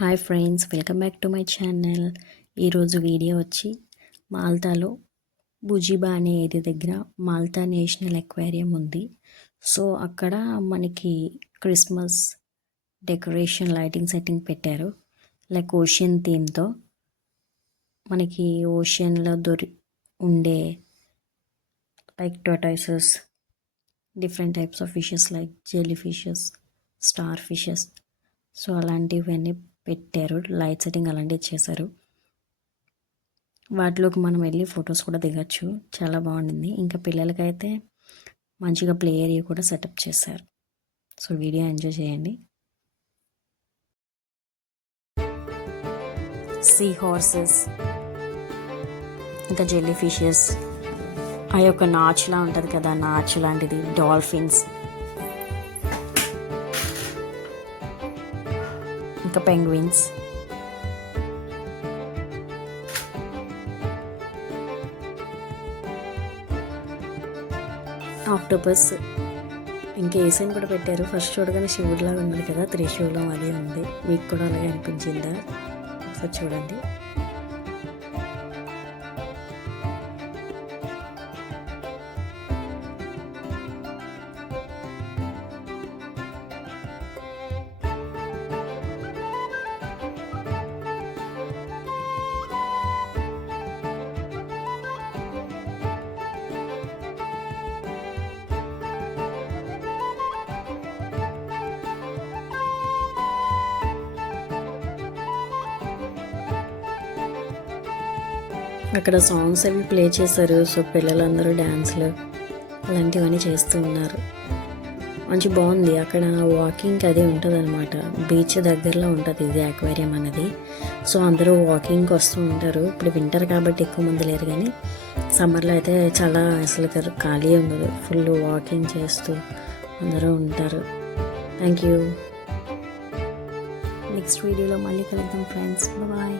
Hi friends, welcome back to my channel. ఈరోజు video వచ్చి మాల్టాలో బుజిబా అనే ఏరియా దగ్గర మాల్టా నేషనల్ అక్వేరియం ఉంది. సో అక్కడ మనకి క్రిస్మస్ డెకరేషన్ లైటింగ్ సెట్టింగ్ పెట్టారు, లైక్ ఓషియన్ థీమ్తో. మనకి ఓషియన్లో ఉండే like tortoises, different types of fishes like jelly fishes, star fishes, so అలాంటివన్నీ పెట్టారు. లైట్ సెట్టింగ్ అలాంటివి చేశారు. వాటిలోకి మనం వెళ్ళి ఫొటోస్ కూడా దిగచ్చు. చాలా బాగుండింది. ఇంకా పిల్లలకైతే మంచిగా ప్లే ఏరియా కూడా సెటప్ చేశారు. సో వీడియో ఎంజాయ్ చేయండి. సీ హార్సెస్, ఇంకా జెల్లీ ఫిషెస్, ఆ యొక్క నాచులా ఉంటుంది కదా, నాచు లాంటిది, డాల్ఫిన్స్, ఇంకా పెంగ్విన్స్, ఆక్టోపస్, ఇంకా ఏసైన్ కూడా పెట్టారు. ఫస్ట్ చూడగానే శివుడిలాగా ఉంది కదా, త్రిశూలం అదే ఉంది. మీకు కూడా అలాగే అనిపించిందా? ఒకసారి చూడండి. అక్కడ సాంగ్స్ అవి ప్లే చేశారు. సో పిల్లలందరూ డ్యాన్స్లు అలాంటివన్నీ చేస్తూ ఉన్నారు. మంచి బాగుంది. అక్కడ వాకింగ్కి అదే ఉంటుంది అనమాట. బీచ్ దగ్గరలో ఉంటుంది ఇది అక్వేరియం అనేది. సో అందరూ వాకింగ్కి వస్తూ ఉంటారు. ఇప్పుడు వింటర్ కాబట్టి ఎక్కువ మంది లేరు, కానీ సమ్మర్లో అయితే చాలా అసలు ఖాళీ ఉండదు. ఫుల్ వాకింగ్ చేస్తూ అందరూ ఉంటారు. Thank you. నెక్స్ట్ వీడియోలో మళ్ళీ కలుద్దాం ఫ్రెండ్స్. బాయ్.